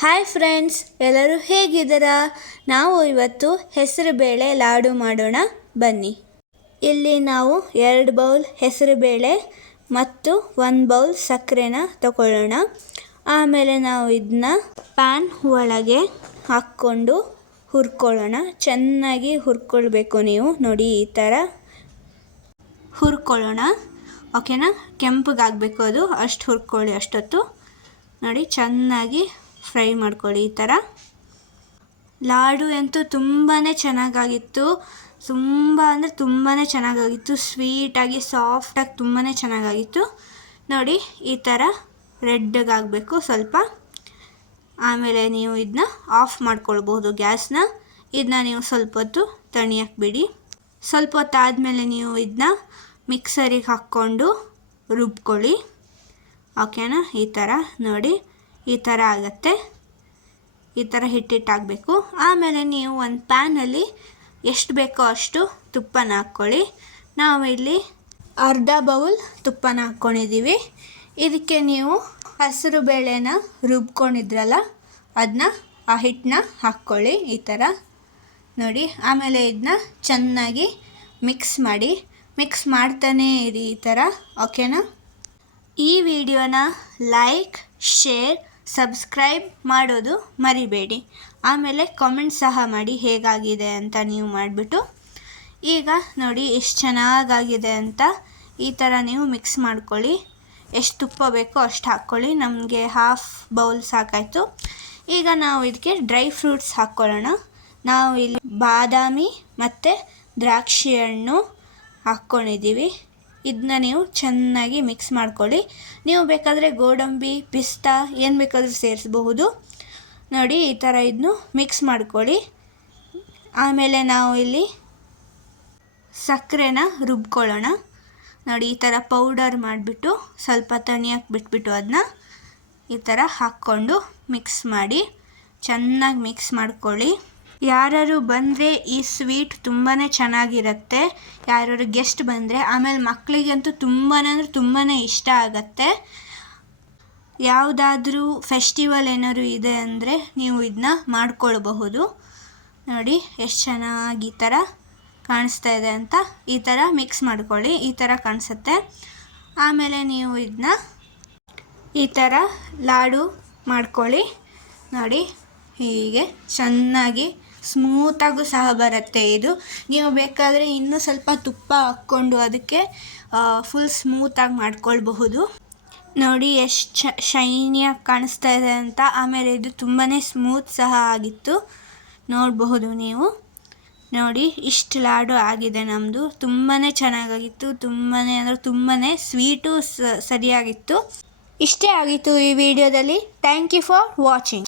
Hi friends, ಎಲ್ಲರೂ ಹೇಗಿದ್ದೀರಾ? ನಾವು ಇವತ್ತು ಹೆಸರುಬೇಳೆ ಲಾಡು ಮಾಡೋಣ ಬನ್ನಿ. ಇಲ್ಲಿ ನಾವು 2 ಬೌಲ್ ಹೆಸರುಬೇಳೆ ಮತ್ತು 1 ಬೌಲ್ ಸಕ್ಕರೆನ ತಗೊಳ್ಳೋಣ. ಆಮೇಲೆ ನಾವು ಇದನ್ನ ಪ್ಯಾನ್ ಒಳಗೆ ಹಾಕ್ಕೊಂಡು ಹುರ್ಕೊಳ್ಳೋಣ. ಚೆನ್ನಾಗಿ ಹುರ್ಕೊಳ್ಬೇಕು. ನೀವು ನೋಡಿ, ಈ ಥರ ಹುರ್ಕೊಳ್ಳೋಣ. ಓಕೆನಾ? ಕೆಂಪಗಾಗಬೇಕು, ಅದು ಅಷ್ಟು ಹುರ್ಕೊಳ್ಳಿ. ಅಷ್ಟೊತ್ತು ನೋಡಿ, ಚೆನ್ನಾಗಿ ಫ್ರೈ ಮಾಡ್ಕೊಳ್ಳಿ. ಈ ಥರ ಲಾಡು ಅಂತೂ ತುಂಬಾ ಚೆನ್ನಾಗಾಗಿತ್ತು. ತುಂಬ ಅಂದರೆ ತುಂಬಾ ಚೆನ್ನಾಗಾಗಿತ್ತು. ಸ್ವೀಟಾಗಿ ಸಾಫ್ಟಾಗಿ ತುಂಬಾ ಚೆನ್ನಾಗಾಗಿತ್ತು. ನೋಡಿ, ಈ ಥರ ರೆಡ್ಡಗಾಗಬೇಕು ಸ್ವಲ್ಪ. ಆಮೇಲೆ ನೀವು ಇದನ್ನ ಆಫ್ ಮಾಡ್ಕೊಳ್ಬೋದು ಗ್ಯಾಸ್ನ. ಇದನ್ನ ನೀವು ಸ್ವಲ್ಪ ಹೊತ್ತು ತಣಿಯಕ್ಕೆ ಬಿಡಿ. ಸ್ವಲ್ಪ ಹೊತ್ತು ಆದಮೇಲೆ ನೀವು ಇದನ್ನ ಮಿಕ್ಸರಿಗೆ ಹಾಕ್ಕೊಂಡು ರುಬ್ಕೊಳ್ಳಿ. ಓಕೆನಾ? ಈ ಥರ ನೋಡಿ, ಈ ಥರ ಆಗುತ್ತೆ. ಈ ಥರ ಹಿಟ್ಟಿಟ್ಟಾಗಬೇಕು. ಆಮೇಲೆ ನೀವು ಒಂದು ಪ್ಯಾನಲ್ಲಿ ಎಷ್ಟು ಬೇಕೋ ಅಷ್ಟು ತುಪ್ಪನ ಹಾಕ್ಕೊಳ್ಳಿ. ನಾವು ಇಲ್ಲಿ ಅರ್ಧ ಬೌಲ್ ತುಪ್ಪನ ಹಾಕ್ಕೊಂಡಿದ್ದೀವಿ. ಇದಕ್ಕೆ ನೀವು ಹಸಿರು ಬೇಳೆನ ರುಬ್ಕೊಂಡಿದ್ರಲ್ಲ, ಅದನ್ನ ಆ ಹಿಟ್ಟನ್ನ ಹಾಕ್ಕೊಳ್ಳಿ. ಈ ಥರ ನೋಡಿ. ಆಮೇಲೆ ಇದನ್ನ ಚೆನ್ನಾಗಿ ಮಿಕ್ಸ್ ಮಾಡಿ. ಮಿಕ್ಸ್ ಮಾಡ್ತಾನೇ ಇರಿ ಈ ಥರ. ಓಕೆನಾ? ಈ ವಿಡಿಯೋನ ಲೈಕ್, ಶೇರ್, ಸಬ್ಸ್ಕ್ರೈಬ್ ಮಾಡೋದು ಮರಿಬೇಡಿ. ಆಮೇಲೆ ಕಾಮೆಂಟ್ ಸಹ ಮಾಡಿ ಹೇಗಾಗಿದೆ ಅಂತ ನೀವು ಮಾಡಿಬಿಟ್ಟು. ಈಗ ನೋಡಿ ಎಷ್ಟು ಚೆನ್ನಾಗಾಗಿದೆ ಅಂತ. ಈ ಥರ ನೀವು ಮಿಕ್ಸ್ ಮಾಡ್ಕೊಳ್ಳಿ. ಎಷ್ಟು ತುಪ್ಪ ಬೇಕೋ ಅಷ್ಟು ಹಾಕ್ಕೊಳ್ಳಿ. ನಮಗೆ ಹಾಫ್ ಬೌಲ್ ಸಾಕಾಯಿತು. ಈಗ ನಾವು ಇದಕ್ಕೆ ಡ್ರೈ ಫ್ರೂಟ್ಸ್ ಹಾಕ್ಕೊಳ್ಳೋಣ. ನಾವು ಇಲ್ಲಿ ಬಾದಾಮಿ ಮತ್ತು ದ್ರಾಕ್ಷಿ ಹಣ್ಣು ಹಾಕ್ಕೊಂಡಿದ್ದೀವಿ. ಇದನ್ನ ನೀವು ಚೆನ್ನಾಗಿ ಮಿಕ್ಸ್ ಮಾಡ್ಕೊಳ್ಳಿ. ನೀವು ಬೇಕಾದರೆ ಗೋಡಂಬಿ, ಪಿಸ್ತಾ ಏನು ಬೇಕಾದರೂ ಸೇರಿಸಬಹುದು. ನೋಡಿ, ಈ ಥರ ಇದನ್ನು ಮಿಕ್ಸ್ ಮಾಡ್ಕೊಳ್ಳಿ. ಆಮೇಲೆ ನಾವು ಇಲ್ಲಿ ಸಕ್ಕರೆನ ರುಬ್ಕೊಳ್ಳೋಣ. ನೋಡಿ, ಈ ಥರ ಪೌಡರ್ ಮಾಡಿಬಿಟ್ಟು ಸ್ವಲ್ಪ ತಣಿಯಕ್ಕೆ ಬಿಟ್ಬಿಟ್ಟು ಅದನ್ನ ಈ ಥರ ಹಾಕ್ಕೊಂಡು ಮಿಕ್ಸ್ ಮಾಡಿ ಚೆನ್ನಾಗಿ ಮಿಕ್ಸ್ ಮಾಡ್ಕೊಳ್ಳಿ. ಯಾರು ಬಂದರೆ ಈ ಸ್ವೀಟ್ ತುಂಬಾ ಚೆನ್ನಾಗಿರುತ್ತೆ. ಯಾರು ಗೆಸ್ಟ್ ಬಂದರೆ, ಆಮೇಲೆ ಮಕ್ಕಳಿಗಂತೂ ತುಂಬಾ ಅಂದರೆ ತುಂಬಾ ಇಷ್ಟ ಆಗುತ್ತೆ. ಯಾವುದಾದ್ರೂ ಫೆಸ್ಟಿವಲ್ ಏನಾದ್ರು ಇದೆ ಅಂದರೆ ನೀವು ಇದನ್ನ ಮಾಡ್ಕೊಳ್ಬಹುದು. ನೋಡಿ ಎಷ್ಟು ಚೆನ್ನಾಗಿ ಈ ಥರ ಕಾಣಿಸ್ತಾ ಇದೆ ಅಂತ. ಈ ಥರ ಮಿಕ್ಸ್ ಮಾಡ್ಕೊಳ್ಳಿ. ಈ ಥರ ಕಾಣಿಸುತ್ತೆ. ಆಮೇಲೆ ನೀವು ಇದನ್ನ ಈ ಥರ ಲಾಡು ಮಾಡ್ಕೊಳ್ಳಿ. ನೋಡಿ, ಹೀಗೆ ಚೆನ್ನಾಗಿ ಸ್ಮೂತಾಗೂ ಸಹ ಬರುತ್ತೆ ಇದು. ನೀವು ಬೇಕಾದರೆ ಇನ್ನೂ ಸ್ವಲ್ಪ ತುಪ್ಪ ಹಾಕ್ಕೊಂಡು ಅದಕ್ಕೆ ಫುಲ್ ಸ್ಮೂತಾಗಿ ಮಾಡ್ಕೊಳ್ಬಹುದು. ನೋಡಿ ಎಷ್ಟು ಶೈನಿಯಾಗಿ ಕಾಣಿಸ್ತಾ ಇದೆ ಅಂತ. ಆಮೇಲೆ ಇದು ತುಂಬಾ ಸ್ಮೂತ್ ಸಹ ಆಗಿತ್ತು, ನೋಡಬಹುದು ನೀವು. ನೋಡಿ, ಇಷ್ಟು ಲಾಡು ಆಗಿದೆ ನಮ್ಮದು. ತುಂಬಾ ಚೆನ್ನಾಗಾಗಿತ್ತು. ತುಂಬಾ ಅಂದರೆ ತುಂಬಾ ಸ್ವೀಟು ಸರಿಯಾಗಿತ್ತು. ಇಷ್ಟೇ ಆಗಿತ್ತು ಈ ವಿಡಿಯೋದಲ್ಲಿ. Thank you for watching.